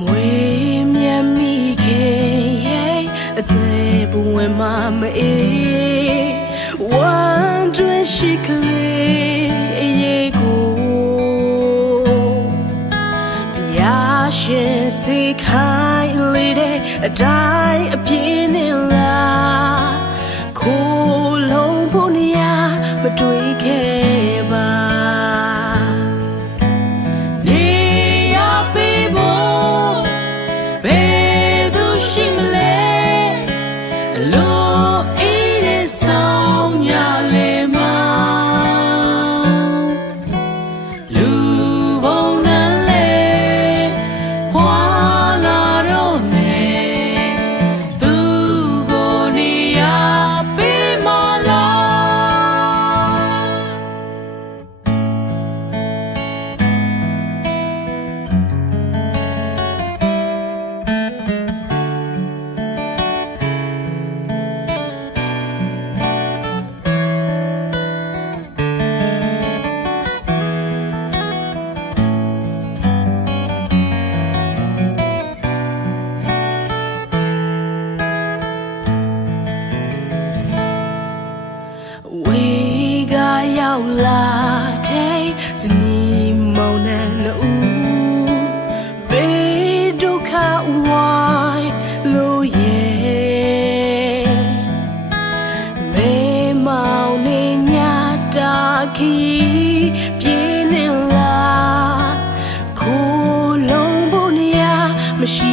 မွေမြတ်မိခင်ရဲ့အသေးဘဝမှာမအေးဝမ်းတွင်ရှိကလေးအရေးကိုဘုရားရှင်စိတ်ခိုင်းလေးတဲ့အတိုင်းအပြင်းနဲ့လားခိုးလုံးဖို့နေရမတွေ့ခဲ့ပါဝေကရောက်လာတဲ့ဇနီးမောင်နှံဦးဘေးဒုက္ခဝိုင်းလို့ရဲ့မေမောင်နေညတာခီပြင်းနေလားခိုးလုံးဖို့နေရမရှိ